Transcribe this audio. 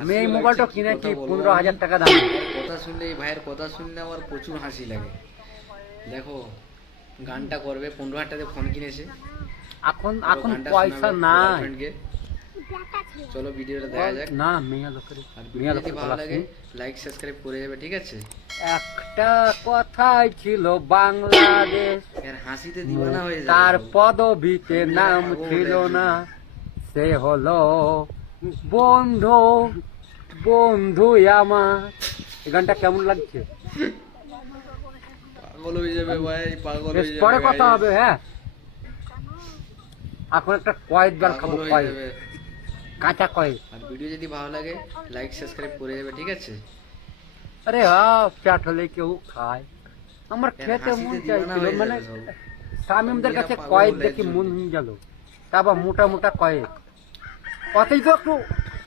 আমি এই মোবাইলটা কিনেছি 15,000 টাকা দাম। কথা শুনলে, এই ভাইয়ের কথা শুনলে আমার প্রচুর হাসি লাগে। দেখো গানটা করবে, 15,000 টাকা ফোন কিনেছে, এখন পয়সা নাই। চলো ভিডিওটা দেখা যাক। না মেয়ে লোকের, আর মেয়ে ভিডিও যদি লোকের ভালো লাগে লাইক সাবস্ক্রাইব করে যাবে, ঠিক আছে? একটা কথাই ছিল বাংলাদেশ, এর হাসিতে দিওয়ানা হয়ে যাবে। তার পদবিতে নাম ছিল না, সে হলো বন্ধু। বন্ধু আমার, এই গানটা কেমন লাগছে? পাগল হয়ে যাবে ভাই, পাগল বেশ হয়ে যাবে। পরে কথা guys, হবে। হ্যাঁ, এখন একটা কয়েদ বেল খাবো, পাগল হয়ে কয়েদ, যাবে। কাঁচা কয়েদ। আর ভিডিও যদি ভালো লাগে লাইক সাবস্ক্রাইব করে যাবে, ঠিক আছে? আরে হ্যাঁ, প্যাট হলে কেউ খায়। আমার খেতে মন হাসিতে দিওয়ানা চাইছিল, হয়ে মানে যাবে সব। শামিমদের কাছে পাগল কয়েদ হয়ে দেখি যাবে। মন হয়ে গেল। তারপর মোটা মোটা কয়েদ, কতই তো একটু